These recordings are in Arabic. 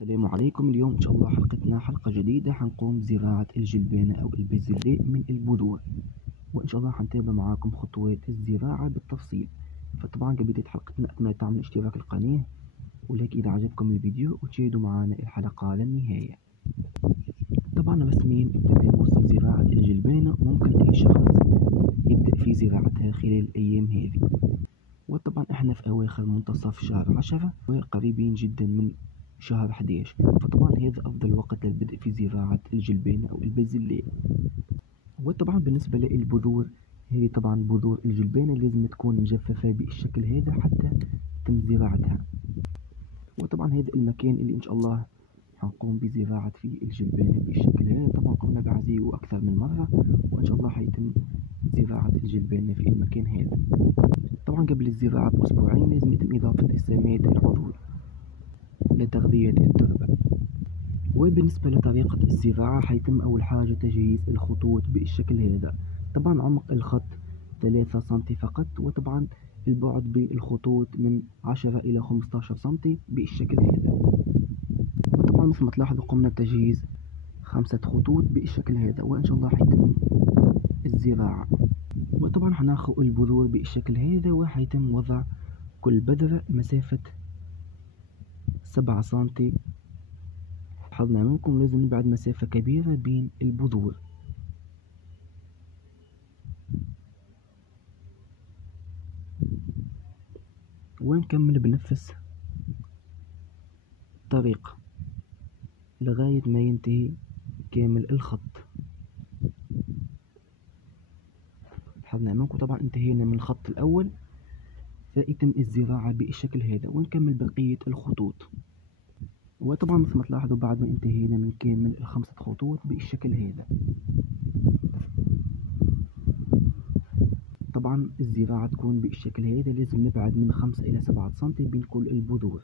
السلام عليكم. اليوم إن شاء الله حلقتنا حلقة جديدة، حنقوم بزراعة الجلبانة أو البازلاء من البذور، وإن شاء الله حنتابع معاكم خطوات الزراعة بالتفصيل. فطبعا قبل بداية حلقتنا أتمنى تعملوا اشتراك القناة ولك إذا عجبكم الفيديو وتشاهدوا معنا الحلقة للنهاية. طبعا رسميا ابتدى موسم زراعة الجلبانة، وممكن أي شخص يبدأ في زراعتها خلال الأيام هذه. وطبعا احنا في أواخر منتصف شهر 10 وقريبين جدا من شهر 11، فطبعا هذا أفضل وقت للبدء في زراعة الجلبانة أو البازلاء. وطبعا بالنسبة للبذور، هي طبعا بذور الجلبانة لازم تكون مجففة بالشكل هذا حتى تم زراعتها. وطبعا هذا المكان اللي إن شاء الله حنقوم بزراعة فيه الجلبانة بالشكل هذا. طبعا قمنا بعزيه أكثر من مرة، وإن شاء الله حيتم زراعة الجلبانة في المكان هذا. طبعا قبل الزراعة بأسبوعين لازم يتم إضافة السماد العضوي لتغذية التربة. وبالنسبة لطريقة الزراعة، حيتم أول حاجة تجهيز الخطوط بالشكل هذا. طبعا عمق الخط 3 سنتي فقط، وطبعا البعد بالخطوط من 10 إلى 15 سنتي بالشكل هذا. وطبعا مثل ما تلاحظوا قمنا بتجهيز 5 خطوط بالشكل هذا، وإن شاء الله حيتم الزراعة. وطبعا حناخذ البذور بالشكل هذا، وحيتم وضع كل بذرة مسافة 7 سنتي. لاحظنا منكم لازم نبعد مسافة كبيرة بين البذور. ونكمل بنفس الطريقة لغاية ما ينتهي كامل الخط. لاحظنا منكم طبعا انتهينا من الخط الأول، فيتم الزراعة بالشكل هذا، ونكمل بقية الخطوط. وطبعا مثل ما تلاحظوا بعد ما انتهينا من كامل ال5 خطوط بالشكل هذا. طبعا الزراعة تكون بالشكل هذا، لازم نبعد من 5 إلى 7 سنتي بين كل البذور.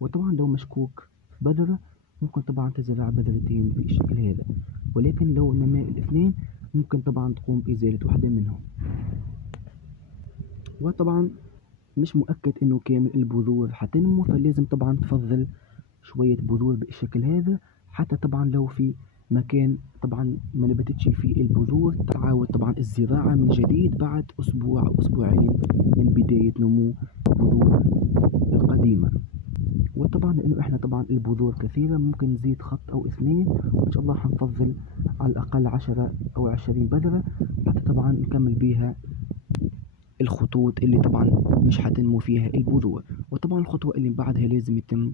وطبعا لو مشكوك في بذرة ممكن طبعا تزرع بذرتين بالشكل هذا، ولكن لو نما الاثنين ممكن طبعا تقوم بإزالة واحدة منهم. وطبعا مش مؤكد انه كامل البذور حتنمو، فلازم طبعا تفضل شوية بذور بالشكل هذا، حتى طبعا لو في مكان طبعا ما نبتتش فيه البذور تعاود طبعا الزراعة من جديد بعد أسبوع أو أسبوعين من بداية نمو البذور القديمة. وطبعا لأنه إحنا طبعا البذور كثيرة ممكن نزيد خط أو 2، وإن شاء الله حنفضل على الأقل 10 أو 20 بذرة حتى طبعا نكمل بيها الخطوط اللي طبعا مش حتنمو فيها البذور. وطبعا الخطوة اللي بعدها لازم يتم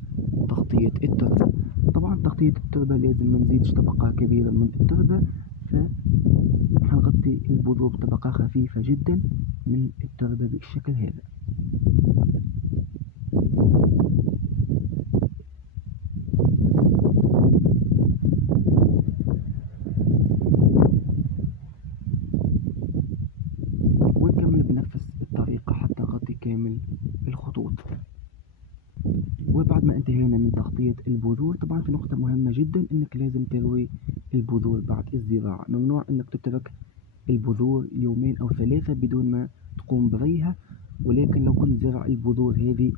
تغطية التربة. طبعا تغطية التربة لازم ما نزيدش طبقة كبيرة من التربة، فحنغطي البذور بطبقة خفيفة جدا من التربة بالشكل هذا. ونكمل بنفس الطريقة حتى نغطي كامل الخطوط. وبعد ما انتهينا من تغطية البذور، طبعا في نقطة مهمة جدا انك لازم تروي البذور بعد الزراعة. ممنوع انك تترك البذور 2 أو 3 بدون ما تقوم بريها، ولكن لو كنت زرع البذور هذه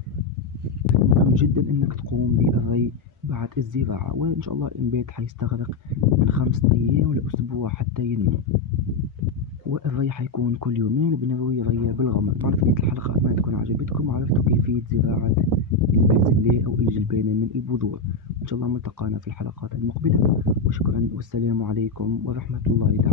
مهم جدا انك تقوم بالري بعد الزراعة. وان شاء الله الانبات حيستغرق من 5 أيام لأسبوع حتى ينمو، والري حيكون كل يومين، بنروي ري بالغمر. طبعا في نهاية الحلقة أتمنى تكون عجبتكم وعرفتوا كيفية زراعة البازلاء أو الجلبانة من البذور. إن شاء الله ملتقانا في الحلقات المقبلة، وشكرا والسلام عليكم ورحمة الله تعالى.